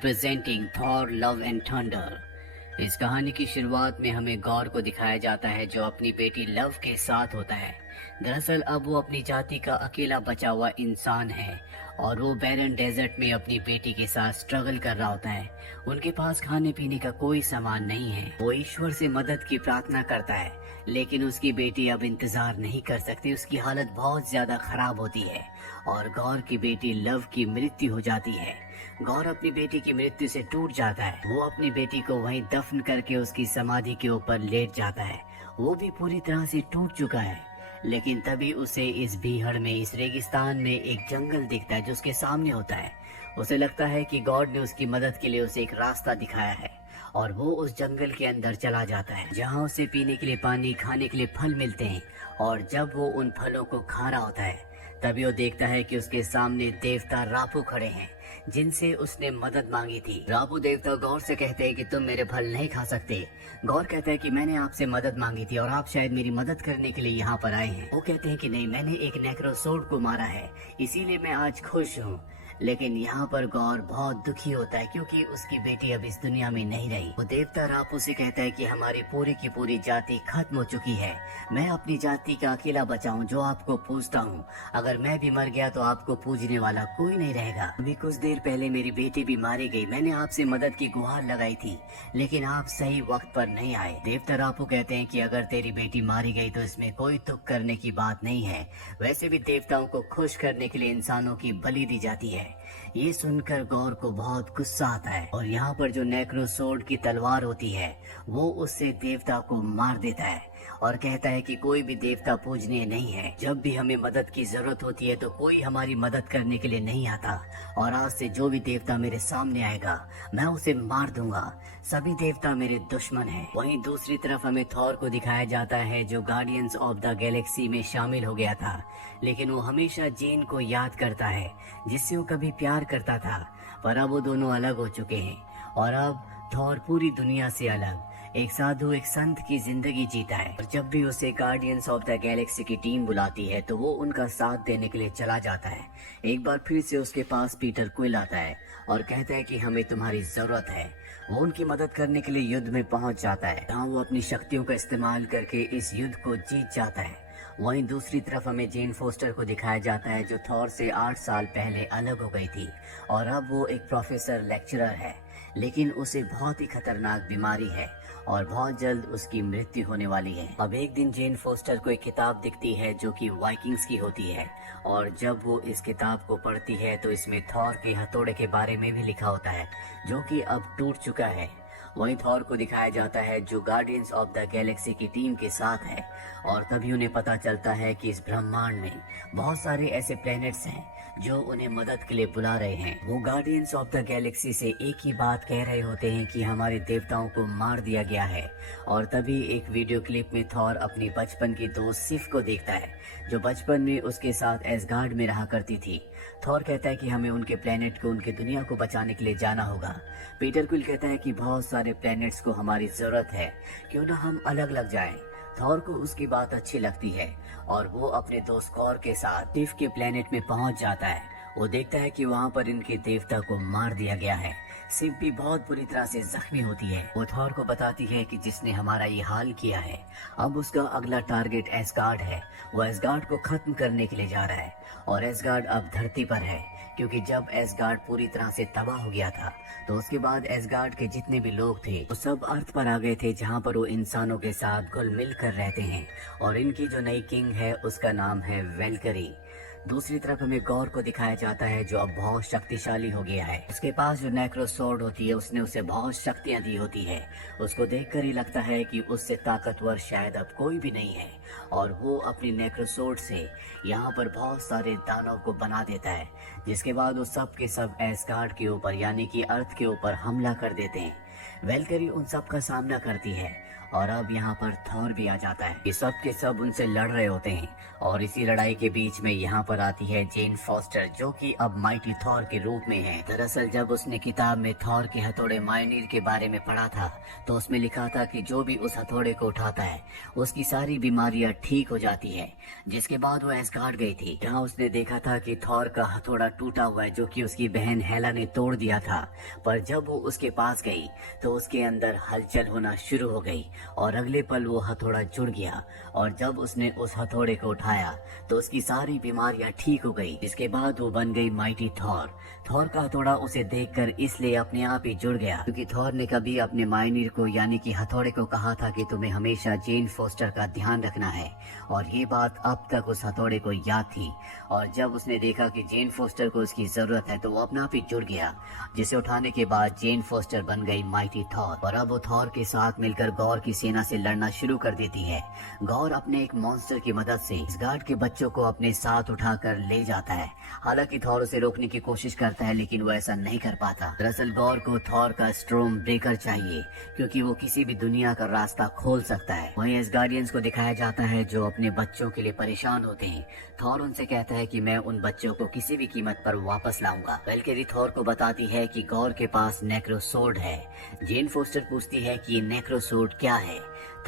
Presenting Thor love and thunder. इस कहानी की शुरुआत में हमें गौर को दिखाया जाता है जो अपनी बेटी लव के साथ होता है। दरअसल अब वो अपनी जाति का अकेला बचा हुआ इंसान है और वो बैरन डेजर्ट में अपनी बेटी के साथ स्ट्रगल कर रहा होता है। उनके पास खाने पीने का कोई सामान नहीं है। वो ईश्वर से मदद की प्रार्थना करता है, लेकिन उसकी बेटी अब इंतजार नहीं कर सकती। उसकी हालत बहुत ज्यादा खराब होती है और गौर की बेटी लव की मृत्यु हो जाती है। गौर अपनी बेटी की मृत्यु से टूट जाता है। वो अपनी बेटी को वहीं दफन करके उसकी समाधि के ऊपर लेट जाता है। वो भी पूरी तरह से टूट चुका है। लेकिन तभी उसे इस भीड़ में, इस रेगिस्तान में एक जंगल दिखता है जो उसके सामने होता है। उसे लगता है कि गॉड ने उसकी मदद के लिए उसे एक रास्ता दिखाया है और वो उस जंगल के अंदर चला जाता है जहाँ उसे पीने के लिए पानी, खाने के लिए फल मिलते हैं। और जब वो उन फलों को खा रहा होता है तभी वो देखता है कि उसके सामने देवता रापू खड़े हैं जिनसे उसने मदद मांगी थी। रापू देवता गौर से कहते हैं कि तुम मेरे फल नहीं खा सकते। गौर कहता है कि मैंने आपसे मदद मांगी थी और आप शायद मेरी मदद करने के लिए यहाँ पर आए हैं। वो कहते हैं कि नहीं, मैंने एक नेक्रोसोर्ड को मारा है, इसीलिए मैं आज खुश हूँ। लेकिन यहाँ पर गौर बहुत दुखी होता है क्योंकि उसकी बेटी अब इस दुनिया में नहीं रही। वो देवता रापू से कहता है कि हमारी पूरी की पूरी जाति खत्म हो चुकी है। मैं अपनी जाति का अकेला बचा हूँ जो आपको पूजता हूँ। अगर मैं भी मर गया तो आपको पूजने वाला कोई नहीं रहेगा। अभी कुछ देर पहले मेरी बेटी भी मारी गई। मैंने आपसे मदद की गुहार लगाई थी, लेकिन आप सही वक्त पर नहीं आए। देवता रापू कहते हैं कि अगर तेरी बेटी मारी गई तो इसमें कोई दुख करने की बात नहीं है। वैसे भी देवताओं को खुश करने के लिए इंसानों की बलि दी जाती है। ये सुनकर गौर को बहुत गुस्सा आता है और यहाँ पर जो नेक्रोसोर्ड की तलवार होती है वो उससे देवता को मार देता है और कहता है कि कोई भी देवता पूजनीय नहीं है। जब भी हमें मदद की जरूरत होती है तो कोई हमारी मदद करने के लिए नहीं आता और आज से जो भी देवता मेरे सामने आएगा मैं उसे मार दूंगा। सभी देवता मेरे दुश्मन हैं। वहीं दूसरी तरफ हमें थॉर को दिखाया जाता है जो गार्डियंस ऑफ द गैलेक्सी में शामिल हो गया था, लेकिन वो हमेशा जेन को याद करता है जिससे वो कभी प्यार करता था। पर अब वो दोनों अलग हो चुके हैं और अब थॉर पूरी दुनिया से अलग एक साधु, एक संत की जिंदगी जीता है। और जब भी उसे गार्डियंस ऑफ द गैलेक्सी की टीम बुलाती है तो वो उनका साथ देने के लिए चला जाता है। एक बार फिर से उसके पास पीटर क्विल आता है और कहता है कि हमें तुम्हारी जरूरत है। वो उनकी मदद करने के लिए युद्ध में पहुंच जाता है जहाँ वो अपनी शक्तियों का इस्तेमाल करके इस युद्ध को जीत जाता है। वहीं दूसरी तरफ हमें जेन फोस्टर को दिखाया जाता है जो थॉर से 8 साल पहले अलग हो गई थी और अब वो एक प्रोफेसर लेक्चरर है, लेकिन उसे बहुत ही खतरनाक बीमारी है और बहुत जल्द उसकी मृत्यु होने वाली है। अब एक दिन जेन फोस्टर को एक किताब दिखती है जो कि वाइकिंग्स की होती है और जब वो इस किताब को पढ़ती है तो इसमें थॉर के हथौड़े के बारे में भी लिखा होता है जो कि अब टूट चुका है। वहीं थॉर को दिखाया जाता है जो गार्डियंस ऑफ द गैलेक्सी की टीम के साथ है और तभी उन्हें पता चलता है कि इस ब्रह्मांड में बहुत सारे ऐसे प्लैनेट्स हैं जो उन्हें मदद के लिए बुला रहे हैं। वो गार्डियंस ऑफ द गैलेक्सी से एक ही बात कह रहे होते हैं कि हमारे देवताओं को मार दिया गया है। और तभी एक वीडियो क्लिप में थॉर अपनी बचपन की दोस्त सिफ को देखता है जो बचपन में उसके साथ एसगार्ड में रहा करती थी। थॉर कहता है कि हमें उनके प्लेनेट को, उनकी दुनिया को बचाने के लिए जाना होगा। पीटर क्विल कहता है कि बहुत सारे प्लैनेट्स को हमारी जरूरत है, क्यों ना हम अलग अलग जाएं। थॉर को उसकी बात अच्छी लगती है और वो अपने दोस्त गौर के साथ सिफ के प्लेनेट में पहुंच जाता है। वो देखता है कि वहाँ पर इनके देवता को मार दिया गया है। सिफ भी बहुत बुरी तरह से जख्मी होती है। वो थॉर को बताती है कि जिसने हमारा ये हाल किया है अब उसका अगला टारगेट एसगार्ड है। वो एसगार्ड को खत्म करने के लिए जा रहा है और एसगार्ड अब धरती पर है क्योंकि जब एसगार्ड पूरी तरह से तबाह हो गया था तो उसके बाद एसगार्ड के जितने भी लोग थे वो सब अर्थ पर आ गए थे जहाँ पर वो इंसानों के साथ घुल मिल कर रहते हैं और इनकी जो नई किंग है उसका नाम है वेलकरी। दूसरी तरफ हमें गौर को दिखाया जाता है जो अब बहुत शक्तिशाली हो गया है। उसके पास जो नेक्रोसोर्ड होती है उसने उसे बहुत शक्तियां दी होती है। उसको देखकर ही लगता है कि उससे ताकतवर शायद अब कोई भी नहीं है और वो अपनी नेक्रोसोर्ड से यहाँ पर बहुत सारे दानव को बना देता है जिसके बाद वो सब के सब एसगार्ड के ऊपर यानी कि अर्थ के ऊपर हमला कर देते हैं। वेलकरी उन सब का सामना करती है और अब यहाँ पर थॉर भी आ जाता है। ये सब के सब उनसे लड़ रहे होते हैं और इसी लड़ाई के बीच में यहाँ पर आती है जेन फॉस्टर, जो कि अब माइटी थॉर के रूप में है। दरअसल जब उसने किताब में थॉर के हथौड़े मायनीर के बारे में पढ़ा था तो उसमें लिखा था कि जो भी उस हथौड़े को उठाता है उसकी सारी बीमारियां ठीक हो जाती है। जिसके बाद वो एस्गार्ड गई थी, जहाँ उसने देखा था कि थॉर का हथौड़ा टूटा हुआ है, जो कि उसकी बहन हेला ने तोड़ दिया था। पर जब वो उसके पास गई तो उसके अंदर हलचल होना शुरू हो गई और अगले पल वो हथौड़ा जुड़ गया और जब उसने उस हथौड़े को उठाया तो उसकी सारी बीमारियां ठीक हो गई। इसके बाद वो बन गई माइटी थॉर। थॉर का हथौड़ा उसे देखकर इसलिए अपने आप ही जुड़ गया क्योंकि थॉर ने कभी अपने मायनीर को यानी कि हथौड़े को कहा था कि तुम्हें हमेशा जेन फोस्टर का ध्यान रखना है, और ये बात अब तक उस हथौड़े को याद थी। और जब उसने देखा कि जेन फोस्टर को उसकी जरूरत है तो वो अपने आप ही जुड़ गया, जिसे उठाने के बाद जेन फोस्टर बन गई माइटी थॉर। और अब वो थॉर के साथ मिलकर गौर की सेना से लड़ना शुरू कर देती है। गौर अपने एक मॉन्स्टर की मदद से एस्गार्ड के बच्चों को अपने साथ उठाकर ले जाता है। हालांकि थॉर उसे रोकने की कोशिश करता है लेकिन वो ऐसा नहीं कर पाता। दरअसल गौर को थॉर का स्ट्रोम ब्रेकर चाहिए क्योंकि वो किसी भी दुनिया का रास्ता खोल सकता है। वहीं एस्गार्डियंस को दिखाया जाता है जो अपने बच्चों के लिए परेशान होते हैं। थॉर उनसे कहता है कि मैं उन बच्चों को किसी भी कीमत पर वापस लाऊंगा। वेलकरी थॉर को बताती है कि गौर के पास नेक्रोसोर्ड है। जेन फोस्टर पूछती है कि ये नेक्रोसोर्ड क्या है।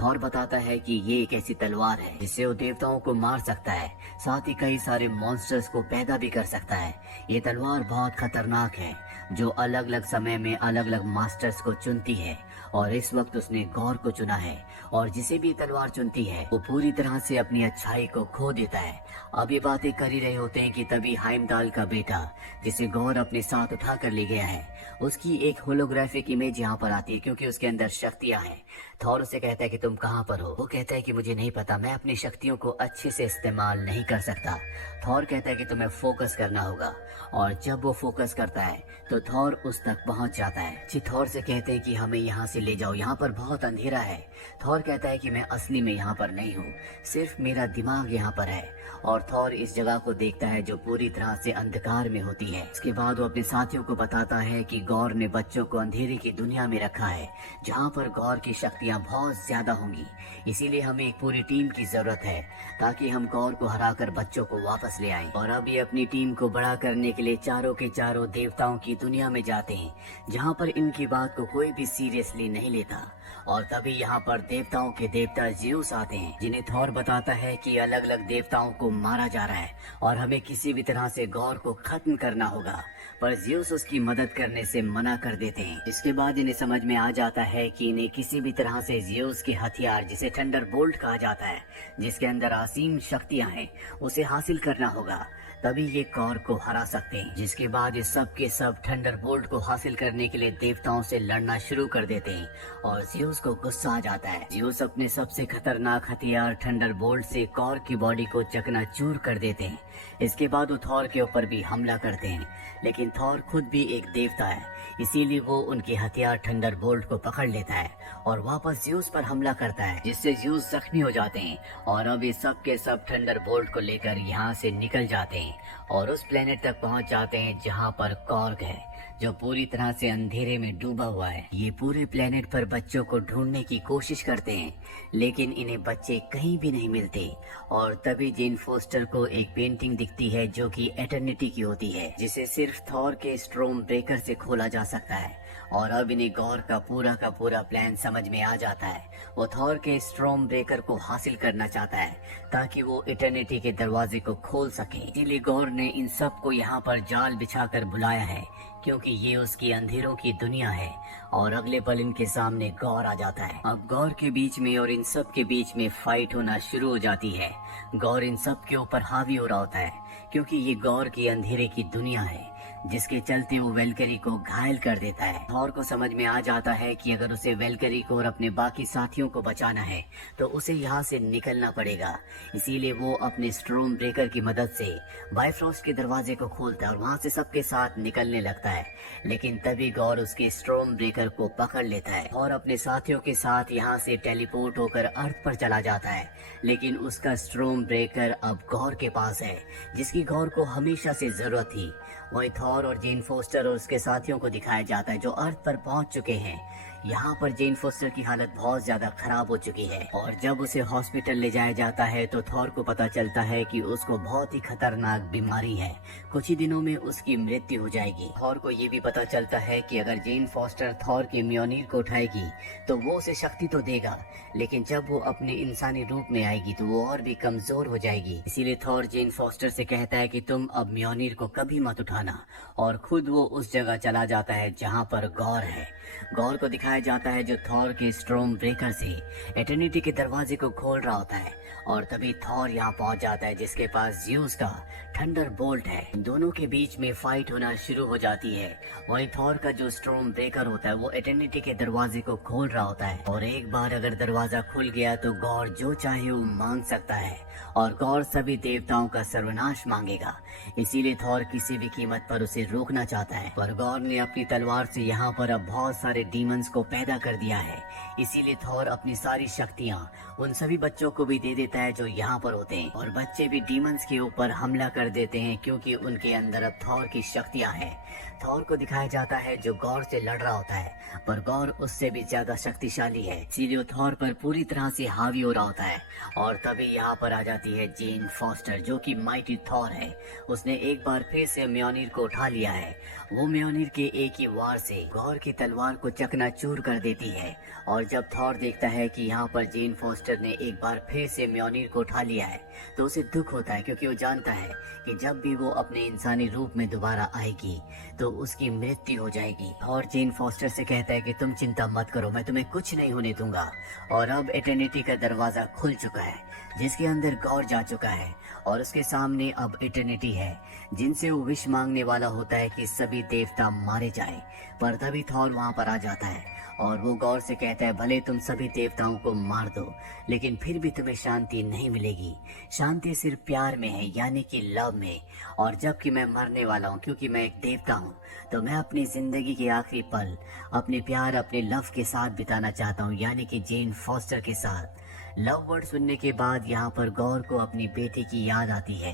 थॉर बताता है कि ये एक ऐसी तलवार है जिससे वो देवताओं को मार सकता है, साथ ही कई सारे मॉन्स्टर्स को पैदा भी कर सकता है। ये तलवार बहुत खतरनाक है जो अलग अलग समय में अलग अलग मास्टर्स को चुनती है, और इस वक्त उसने गौर को चुना है। और जिसे भी तलवार चुनती है वो पूरी तरह से अपनी अच्छाई को खो देता है। अब ये बातें कर ही रहे होते हैं कि तभी हाइमदाल का बेटा, जिसे गौर अपने साथ उठा कर ले गया है, उसकी एक होलोग्राफिक इमेज यहाँ पर आती है क्योंकि उसके अंदर शक्तियाँ हैं। थॉर उसे कहता है कि तुम कहाँ पर हो। वो कहता है कि मुझे नहीं पता, मैं अपनी शक्तियों को अच्छे से इस्तेमाल नहीं कर सकता। थॉर कहता है कि तुम्हें फोकस करना होगा, और जब वो फोकस करता है तो थॉर उस तक पहुंच जाता है। थॉर से कहते हैं कि हमें यहाँ से ले जाओ, यहाँ पर बहुत अंधेरा है। थॉर कहता है कि मैं असली में यहाँ पर नहीं हूँ, सिर्फ मेरा दिमाग यहाँ पर है। और थॉर इस जगह को देखता है जो पूरी तरह से अंधकार में होती है। इसके बाद वो अपने साथियों को बताता है कि गौर ने बच्चों को अंधेरे की दुनिया में रखा है जहाँ पर गौर की शक्तियाँ बहुत ज्यादा होंगी। इसीलिए हमें एक पूरी टीम की जरूरत है ताकि हम गौर को हराकर बच्चों को वापस ले आएं। और अब ये अपनी टीम को बड़ा करने के लिए चारों के चारों देवताओं की दुनिया में जाते हैं जहाँ पर इनकी बात को कोई भी सीरियसली नहीं लेता। और तभी यहाँ पर देवताओं के देवता ज़्यूस आते हैं, जिन्हें थॉर बताता है कि अलग अलग देवताओं को मारा जा रहा है और हमें किसी भी तरह से गौर को खत्म करना होगा। पर ज़्यूस उसकी मदद करने से मना कर देते हैं। इसके बाद इन्हें समझ में आ जाता है कि इन्हें किसी भी तरह से ज़्यूस के हथियार, जिसे थंडर बोल्ट कहा जाता है, जिसके अंदर असीम शक्तियाँ हैं, उसे हासिल करना होगा, तभी ये गौर को हरा सकते हैं। जिसके बाद ये सब के सब थंडर बोल्ट को हासिल करने के लिए देवताओं से लड़ना शुरू कर देते हैं और ज़्यूस को गुस्सा आ जाता है। ज़्यूस अपने सबसे खतरनाक हथियार थंडर बोल्ट से गौर की बॉडी को चकनाचूर कर देते हैं। इसके बाद वो थॉर के ऊपर भी हमला करते हैं, लेकिन थॉर खुद भी एक देवता है, इसीलिए वो उनके हथियार थंडर बोल्ट को पकड़ लेता है और वापस ज़्यूस पर हमला करता है, जिससे ज़्यूस जख्मी हो जाते हैं। और अब ये सब के सब थंडर बोल्ट को लेकर यहाँ से निकल जाते हैं और उस प्लेनेट तक पहुँच जाते हैं जहाँ पर कॉर्ग है, जो पूरी तरह से अंधेरे में डूबा हुआ है। ये पूरे प्लेनेट पर बच्चों को ढूंढने की कोशिश करते हैं, लेकिन इन्हें बच्चे कहीं भी नहीं मिलते। और तभी जेन फोस्टर को एक पेंटिंग दिखती है जो कि एटर्निटी की होती है, जिसे सिर्फ थॉर के स्ट्रोम ब्रेकर से खोला जा सकता है। और अब इन्हें गौर का पूरा प्लान समझ में आ जाता है। वो थॉर के स्ट्रोम ब्रेकर को हासिल करना चाहता है ताकि वो इटर्निटी के दरवाजे को खोल सके। इसीलिए गौर ने इन सब को यहाँ पर जाल बिछाकर बुलाया है, क्योंकि ये उसकी अंधेरों की दुनिया है। और अगले पल इनके सामने गौर आ जाता है। अब गौर के बीच में और इन सब के बीच में फाइट होना शुरू हो जाती है। गौर इन सब के ऊपर हावी हो रहा होता है क्योंकि ये गौर की अंधेरे की दुनिया है, जिसके चलते वो वेलकरी को घायल कर देता है। थॉर को समझ में आ जाता है कि अगर उसे वेलकरी को और अपने बाकी साथियों को बचाना है तो उसे यहाँ से निकलना पड़ेगा। इसीलिए वो अपने स्ट्रोम ब्रेकर की मदद से बाइफ्रॉस्ट के दरवाजे को खोलता है और वहाँ से सबके साथ निकलने लगता है। लेकिन तभी गौर उसके स्ट्रोम ब्रेकर को पकड़ लेता है और अपने साथियों के साथ यहाँ से टेलीपोर्ट होकर अर्थ पर चला जाता है। लेकिन उसका स्ट्रोम ब्रेकर अब गौर के पास है, जिसकी गौर को हमेशा से जरूरत थी। वही थॉर और जेन फोस्टर और उसके साथियों को दिखाया जाता है जो अर्थ पर पहुंच चुके हैं। यहाँ पर जेन फोस्टर की हालत बहुत ज्यादा खराब हो चुकी है और जब उसे हॉस्पिटल ले जाया जाता है तो थॉर को पता चलता है कि उसको बहुत ही खतरनाक बीमारी है, कुछ ही दिनों में उसकी मृत्यु हो जाएगी। थॉर को ये भी पता चलता है कि अगर जेन फोस्टर थॉर के म्योनीर को उठाएगी तो वो उसे शक्ति तो देगा, लेकिन जब वो अपने इंसानी रूप में आएगी तो वो और भी कमजोर हो जाएगी। इसीलिए थॉर जेन फोस्टर से कहता है कि तुम अब म्योनीर को कभी मत उठाना, और खुद वो उस जगह चला जाता है जहाँ पर गौर है। गौर को दिखाया जाता है जो थॉर के स्ट्रॉम ब्रेकर से एटर्निटी के दरवाजे को खोल रहा होता है, और तभी थॉर यहाँ पहुंच जाता है जिसके पास ज़्यूस का थंडर बोल्ट है। दोनों के बीच में फाइट होना शुरू हो जाती है। वहीं थॉर का जो स्ट्रॉम ब्रेकर होता है वो एटर्निटी के दरवाजे को खोल रहा होता है, और एक बार अगर दरवाजा खुल गया तो गौर जो चाहे वो मांग सकता है, और गौर सभी देवताओं का सर्वनाश मांगेगा। इसीलिए थॉर किसी भी कीमत पर उसे रोकना चाहता है, पर गौर ने अपनी तलवार से यहाँ पर अब बहुत सारे डीमंस को पैदा कर दिया है। इसीलिए थॉर अपनी सारी शक्तियाँ उन सभी बच्चों को भी दे देता है जो यहाँ पर होते हैं, और बच्चे भी डीमंस के ऊपर हमला कर देते हैं क्योंकि उनके अंदर अब थॉर की शक्तियाँ हैं। थॉर को दिखाया जाता है जो गौर से लड़ रहा होता है, पर गौर उससे भी ज्यादा शक्तिशाली है, इसीलिए थॉर पर पूरी तरह से हावी हो रहा होता है। और तभी यहाँ पर आ जाती है जेन फोस्टर जो कि माइटी थॉर है। उसने एक बार फिर से म्योनीर को उठा लिया है। वो म्योनीर के एक ही वार से गौर की तलवार को चकनाचूर कर देती है, और जब थॉर देखता है कि यहाँ पर जेन फोस्टर ने एक बार फिर से म्योनीर को उठा लिया है तो उसे दुख होता है, क्योंकि वो जानता है कि जब भी वो अपने इंसानी रूप में दोबारा आएगी तो उसकी मृत्यु हो जाएगी। और जेन फोस्टर से कहता है कि तुम चिंता मत करो, मैं तुम्हें कुछ नहीं होने दूंगा। और अब एटर्निटी का दरवाजा खुल चुका है जिसके अंदर गौर जा चुका है, और उसके सामने अब इटर्निटी है जिनसे वो विश मांगने वाला होता है कि सभी देवता मारे जाएं। पर तभी थॉर वहां पर आ जाता है और वो गौर से कहता है भले तुम सभी देवताओं को मार दो, लेकिन फिर भी तुम्हें शांति नहीं मिलेगी। शांति सिर्फ प्यार में है, यानी कि लव में। और जबकि मैं मरने वाला हूँ क्योंकि मैं एक देवता हूँ, तो मैं अपनी जिंदगी के आखिरी पल अपने प्यार अपने लव के साथ बिताना चाहता हूँ, यानी कि जेन फोस्टर के साथ। लव वर्ड सुनने के बाद यहाँ पर गौर को अपनी बेटी की याद आती है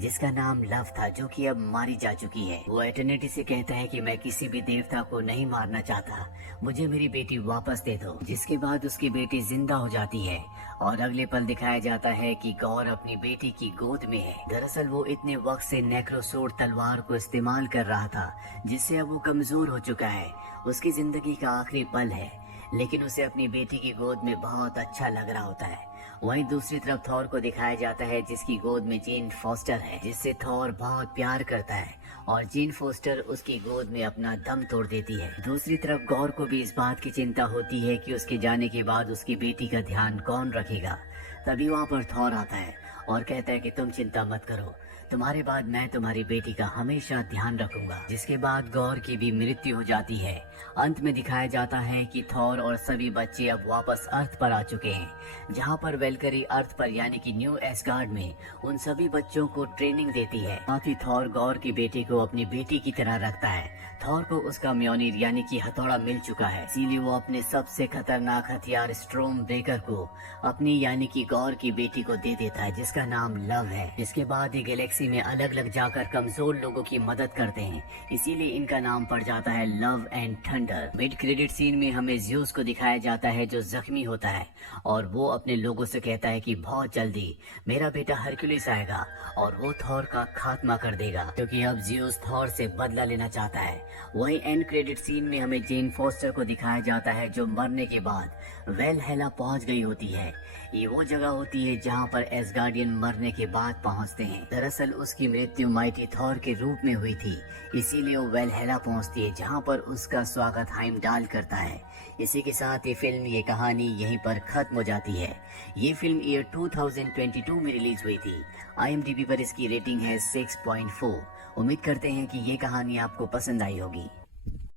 जिसका नाम लव था, जो कि अब मारी जा चुकी है। वो एटर्निटी से कहता है कि मैं किसी भी देवता को नहीं मारना चाहता, मुझे मेरी बेटी वापस दे दो। जिसके बाद उसकी बेटी जिंदा हो जाती है, और अगले पल दिखाया जाता है कि गौर अपनी बेटी की गोद में है। दरअसल वो इतने वक्त से नेक्रोसोर्ड तलवार को इस्तेमाल कर रहा था जिससे अब वो कमजोर हो चुका है। उसकी जिंदगी का आखिरी पल है, लेकिन उसे अपनी बेटी की गोद में बहुत अच्छा लग रहा होता है। वहीं दूसरी तरफ थॉर को दिखाया जाता है जिसकी गोद में जेन फोस्टर है, जिससे थॉर बहुत प्यार करता है, और जेन फोस्टर उसकी गोद में अपना दम तोड़ देती है। दूसरी तरफ गौर को भी इस बात की चिंता होती है कि उसके जाने के बाद उसकी बेटी का ध्यान कौन रखेगा। तभी वहाँ पर थॉर आता है और कहता है कि तुम चिंता मत करो, तुम्हारे बाद मैं तुम्हारी बेटी का हमेशा ध्यान रखूंगा। जिसके बाद गौर की भी मृत्यु हो जाती है। अंत में दिखाया जाता है कि थॉर और सभी बच्चे अब वापस अर्थ पर आ चुके हैं, जहां पर वेलकरी अर्थ पर यानी कि न्यू एस्गार्ड में उन सभी बच्चों को ट्रेनिंग देती है। साथ ही थॉर गौर की बेटी को अपनी बेटी की तरह रखता है। थॉर को उसका म्योनीर यानी कि हथौड़ा मिल चुका है, इसीलिए वो अपने सबसे खतरनाक हथियार स्ट्रॉम ब्रेकर को अपनी यानी कि गौर की बेटी को दे देता है, जिसका नाम लव है। इसके बाद ये गैलेक्सी में अलग अलग जाकर कमजोर लोगों की मदद करते हैं, इसीलिए इनका नाम पड़ जाता है love and thunder. Mid credit scene में हमें ज़्यूस को दिखाया जाता है जो जख्मी होता है, और वो अपने लोगों से कहता है कि बहुत जल्दी मेरा बेटा हरक्यूलिस आएगा और वो थॉर का खात्मा कर देगा, क्योंकि अब ज़्यूस थॉर से बदला लेना चाहता है। वहीं एंड क्रेडिट सीन में हमें जेन फोस्टर को दिखाया जाता है जो मरने के बाद वेलहेला पहुंच गई होती है। ये वो जगह होती है जहां पर एसगार्डियन मरने के बाद पहुंचते हैं। दरअसल उसकी मृत्यु माइटी थॉर के रूप में हुई थी, इसीलिए वो वेलहेला पहुंचती है जहां पर उसका स्वागत हाइमडाल करता है। इसी के साथ ये फिल्म, ये कहानी यहीं पर खत्म हो जाती है। ये फिल्म ईयर 2022 में रिलीज हुई थी। IMDb पर इसकी रेटिंग है 6.4। उम्मीद करते हैं कि ये कहानी आपको पसंद आई होगी।